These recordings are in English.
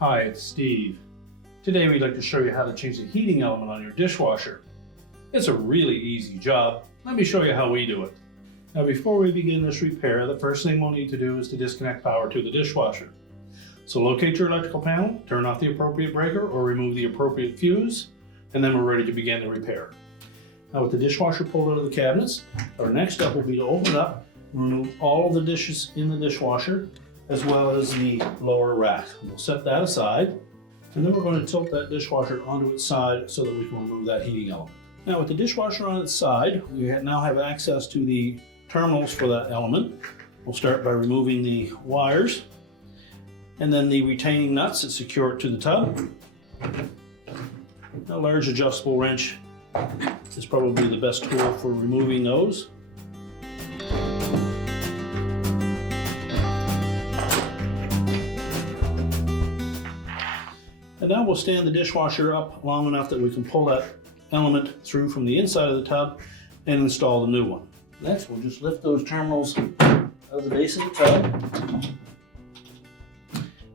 Hi, it's Steve. Today we'd like to show you how to change the heating element on your dishwasher. It's a really easy job. Let me show you how we do it. Now before we begin this repair, the first thing we'll need to do is to disconnect power to the dishwasher. So locate your electrical panel, turn off the appropriate breaker or remove the appropriate fuse, and then we're ready to begin the repair. Now with the dishwasher pulled out of the cabinets, our next step will be to open it up and remove all of the dishes in the dishwasher as well as the lower rack. We'll set that aside, and then we're going to tilt that dishwasher onto its side so that we can remove that heating element. Now with the dishwasher on its side, we now have access to the terminals for that element. We'll start by removing the wires and then the retaining nuts that secure it to the tub. A large adjustable wrench is probably the best tool for removing those. And now we'll stand the dishwasher up long enough that we can pull that element through from the inside of the tub and install the new one. Next, we'll just lift those terminals out of the base of the tub.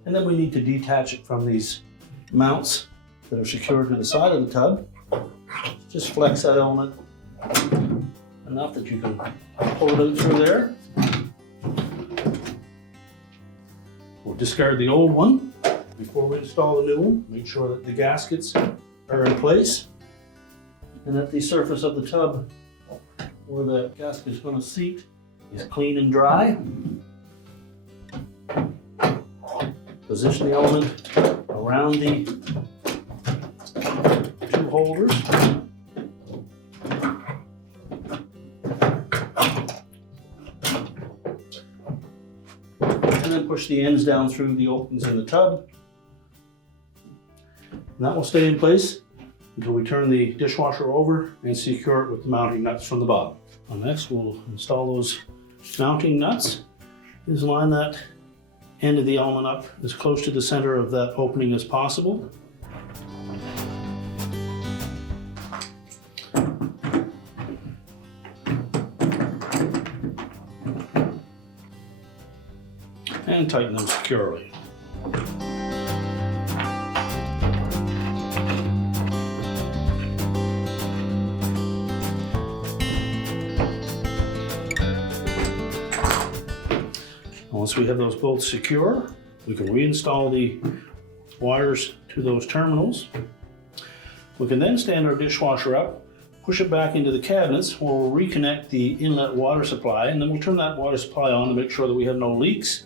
And then we need to detach it from these mounts that are secured to the side of the tub. Just flex that element enough that you can pull it out through there. We'll discard the old one. Before we install the new one, make sure that the gaskets are in place and that the surface of the tub where the gasket is going to seat is clean and dry. Position the element around the two holders. And then push the ends down through the openings in the tub. And that will stay in place until we turn the dishwasher over and secure it with the mounting nuts from the bottom. Next, we'll install those mounting nuts. Just line that end of the element up as close to the center of that opening as possible. And tighten them securely. Once we have those bolts secure, we can reinstall the wires to those terminals. We can then stand our dishwasher up, push it back into the cabinets, where we'll reconnect the inlet water supply, and then we'll turn that water supply on to make sure that we have no leaks.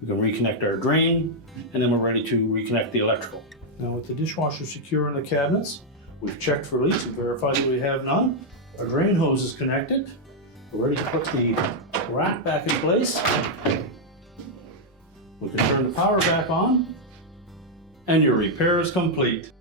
We can reconnect our drain, and then we're ready to reconnect the electrical. Now with the dishwasher secure in the cabinets, we've checked for leaks and verified that we have none. Our drain hose is connected. We're ready to put the rack back in place. We can turn the power back on, and your repair is complete.